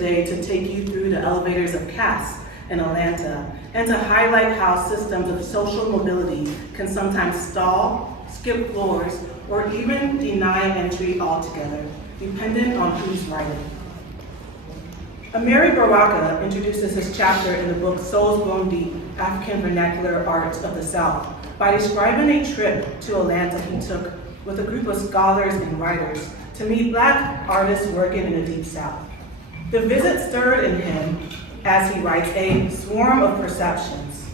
today to take you through the elevators of caste in Atlanta and to highlight how systems of social mobility can sometimes stall, skip floors, or even deny entry altogether, dependent on who's writing. Amiri Baraka introduces his chapter in the book Souls Grown Deep, African Vernacular Art of the South by describing a trip to Atlanta he took with a group of scholars and writers to meet Black artists working in the Deep South. The visit stirred in him, as he writes, a swarm of perceptions.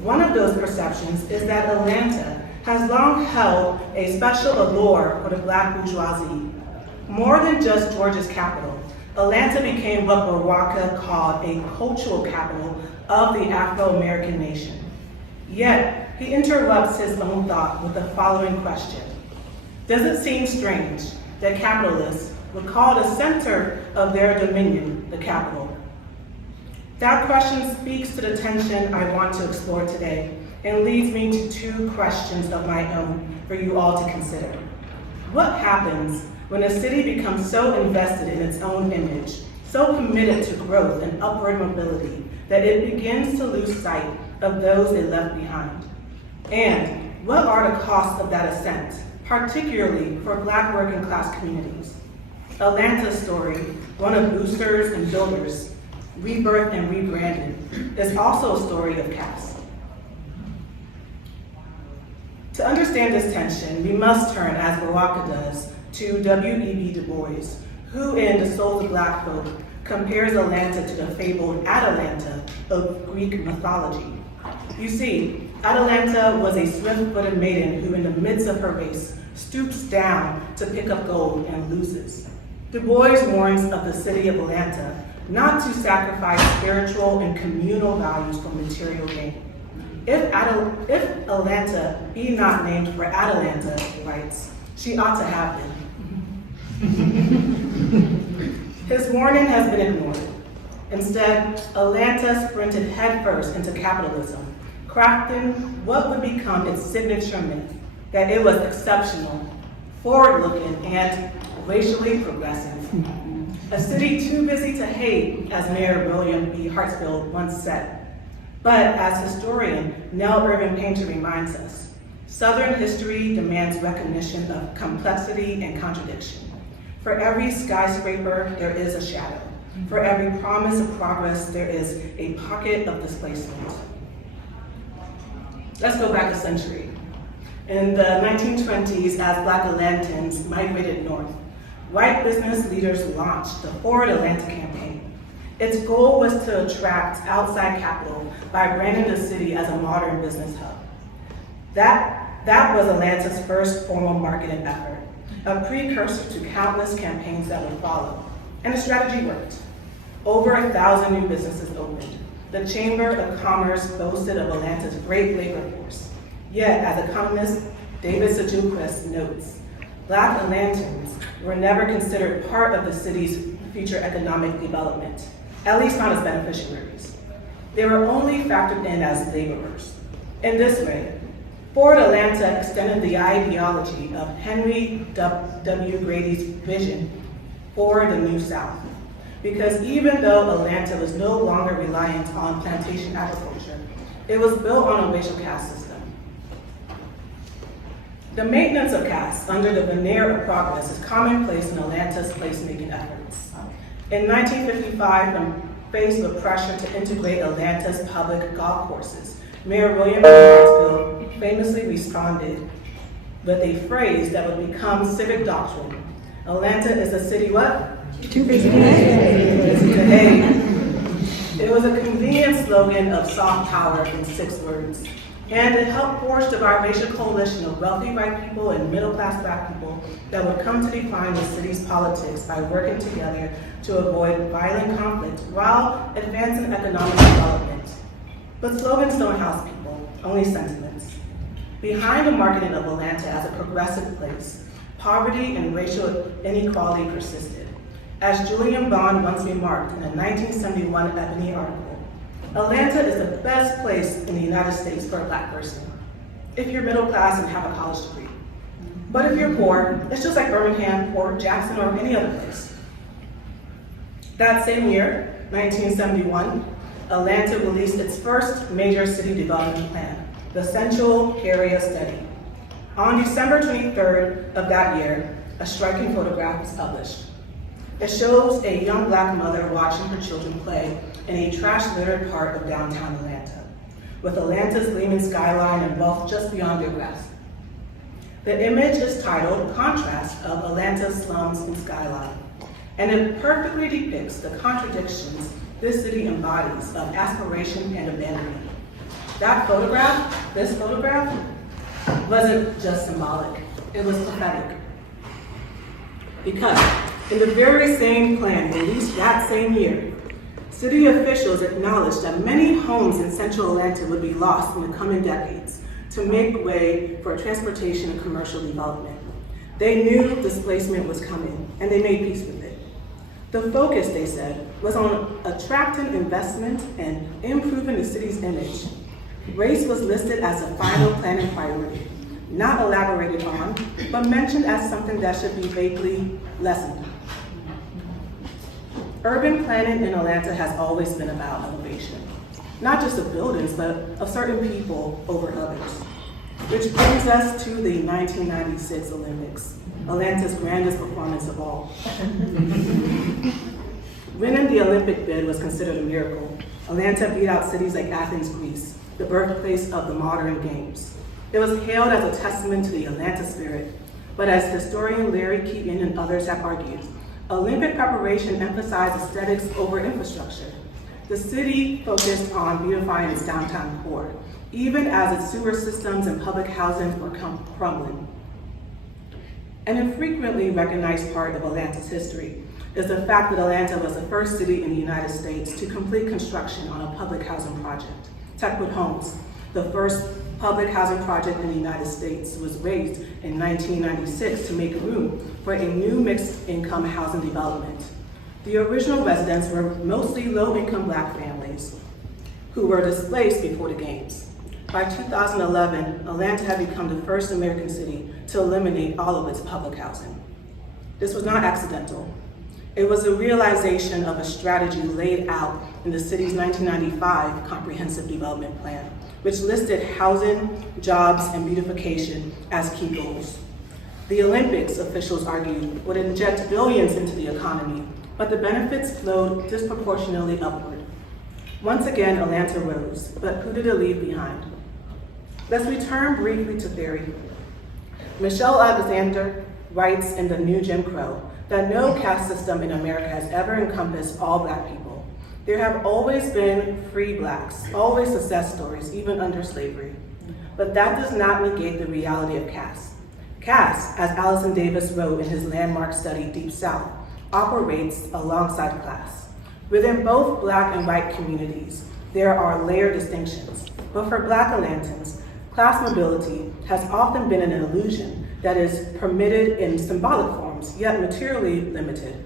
One of those perceptions is that Atlanta has long held a special allure for the Black bourgeoisie. More than just Georgia's capital, Atlanta became what Baraka called a cultural capital of the Afro-American nation. Yet, he interrupts his own thought with the following question. Does it seem strange that capitalists would call the center of their dominion the capital? That question speaks to the tension I want to explore today and leads me to two questions of my own for you all to consider. What happens when a city becomes so invested in its own image, so committed to growth and upward mobility, that it begins to lose sight of those it left behind? And what are the costs of that ascent, particularly for Black working class communities? Atlanta's story, one of boosters and builders, rebirth and rebranded, is also a story of caste. To understand this tension, we must turn, as Baraka does, to W.E.B. Du Bois, who in The Souls of Black Folk compares Atlanta to the fabled Atalanta of Greek mythology. You see, Atalanta was a swift-footed maiden who in the midst of her race stoops down to pick up gold and loses. Du Bois warns of the city of Atlanta not to sacrifice spiritual and communal values for material gain. If Atlanta be not named for Atalanta, he writes, she ought to have been. His warning has been ignored. Instead, Atlanta sprinted headfirst into capitalism, crafting what would become its signature myth, that it was exceptional, forward-looking, and racially progressive. A city too busy to hate, as Mayor William B. Hartsfield once said. But as historian Nell Irvin Painter reminds us, Southern history demands recognition of complexity and contradiction. For every skyscraper, there is a shadow. For every promise of progress, there is a pocket of displacement. Let's go back a century. In the 1920s, as Black Atlantans migrated north, white business leaders launched the Forward Atlanta campaign. Its goal was to attract outside capital by branding the city as a modern business hub. That was Atlanta's first formal marketing effort, a precursor to countless campaigns that would follow. And the strategy worked. Over 1,000 new businesses opened. The Chamber of Commerce boasted of Atlanta's great labor force. Yet, as economist David Sejoukis notes, Black Atlantans were never considered part of the city's future economic development, at least not as beneficiaries. They were only factored in as laborers. In this way, Forward Atlanta extended the ideology of Henry W. Grady's vision for the New South. Because even though Atlanta was no longer reliant on plantation agriculture, it was built on a racial caste system. The maintenance of caste under the veneer of progress is commonplace in Atlanta's placemaking efforts. In 1955, when faced with pressure to integrate Atlanta's public golf courses, Mayor William B. Hartsfield famously responded with a phrase that would become civic doctrine. Atlanta is a city what? Too busy to hate. It was a convenient slogan of soft power in 6 words. And it helped forge the biracial coalition of wealthy white people and middle-class Black people that would come to define the city's politics by working together to avoid violent conflict while advancing economic development. But slogans don't house people, only sentiments. Behind the marketing of Atlanta as a progressive place, poverty and racial inequality persisted. As Julian Bond once remarked in a 1971 Ebony article, Atlanta is the best place in the United States for a Black person, if you're middle class and have a college degree. But if you're poor, it's just like Birmingham or Jackson or any other place. That same year, 1971, Atlanta released its first major city development plan, the Central Area Study. On December 23rd of that year, a striking photograph was published. It shows a young Black mother watching her children play in a trash-littered part of downtown Atlanta, with Atlanta's gleaming skyline and wealth just beyond their grasp. The image is titled Contrast of Atlanta's Slums and Skyline, and it perfectly depicts the contradictions this city embodies of aspiration and abandonment. This photograph, wasn't just symbolic, it was prophetic. Because in the very same plan released that same year, city officials acknowledged that many homes in central Atlanta would be lost in the coming decades to make way for transportation and commercial development. They knew displacement was coming, and they made peace with it. The focus, they said, was on attracting investment and improving the city's image. Race was listed as a final planning priority, not elaborated on, but mentioned as something that should be vaguely lessened. Urban planning in Atlanta has always been about elevation, not just of buildings, but of certain people over others. Which brings us to the 1996 Olympics, Atlanta's grandest performance of all. Winning the Olympic bid was considered a miracle. Atlanta beat out cities like Athens, Greece, the birthplace of the modern games. It was hailed as a testament to the Atlanta spirit, but as historian Larry Keaton and others have argued, Olympic preparation emphasized aesthetics over infrastructure. The city focused on beautifying its downtown core, even as its sewer systems and public housing were crumbling. An infrequently recognized part of Atlanta's history is the fact that Atlanta was the first city in the United States to complete construction on a public housing project. Techwood Homes, the first public housing project in the United States, was raised in 1996 to make room for a new mixed-income housing development. The original residents were mostly low-income Black families who were displaced before the games. By 2011, Atlanta had become the first American city to eliminate all of its public housing. This was not accidental. It was a realization of a strategy laid out in the city's 1995 Comprehensive Development Plan, which listed housing, jobs, and beautification as key goals. The Olympics, officials argued, would inject billions into the economy, but the benefits flowed disproportionately upward. Once again, Atlanta rose, but who did it leave behind? Let's return briefly to theory. Michelle Alexander writes in The New Jim Crow that no caste system in America has ever encompassed all Black people. There have always been free Blacks, always success stories, even under slavery. But that does not negate the reality of caste. Caste, as Allison Davis wrote in his landmark study, Deep South, operates alongside class. Within both Black and white communities, there are layered distinctions. But for Black Atlantans, class mobility has often been an illusion that is permitted in symbolic forms, yet materially limited.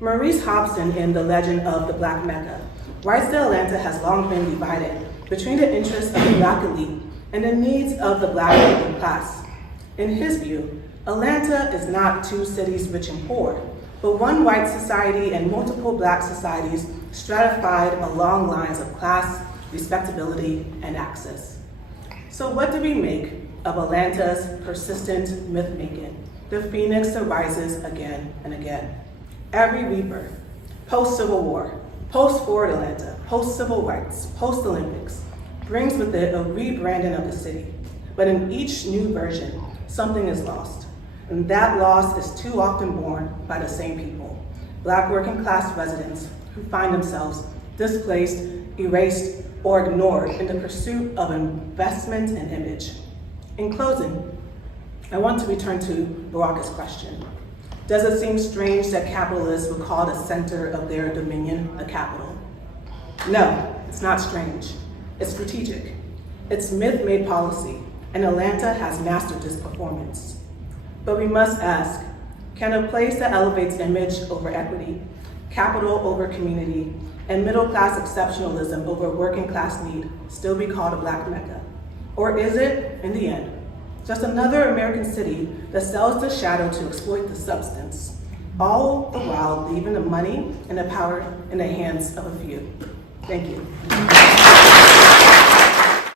Maurice Hobson, in The Legend of the Black Mecca, writes that Atlanta has long been divided between the interests of the Black elite and the needs of the Black working class. In his view, Atlanta is not two cities rich and poor, but one white society and multiple Black societies stratified along lines of class, respectability, and access. So what do we make of Atlanta's persistent myth-making, the phoenix that rises again and again? Every rebirth, post-Civil War, post-Ford Atlanta, post-Civil rights, post-Olympics, brings with it a rebranding of the city. But in each new version, something is lost. And that loss is too often borne by the same people, Black working class residents who find themselves displaced, erased, or ignored in the pursuit of investment and image. In closing, I want to return to Baraka's question. Does it seem strange that capitalists would call the center of their dominion the capital? No, it's not strange. It's strategic. It's myth-made policy, and Atlanta has mastered this performance. But we must ask, can a place that elevates image over equity, capital over community, and middle-class exceptionalism over working-class need still be called a Black Mecca? Or is it, in the end, just another American city that sells the shadow to exploit the substance, all the while leaving the money and the power in the hands of a few. Thank you.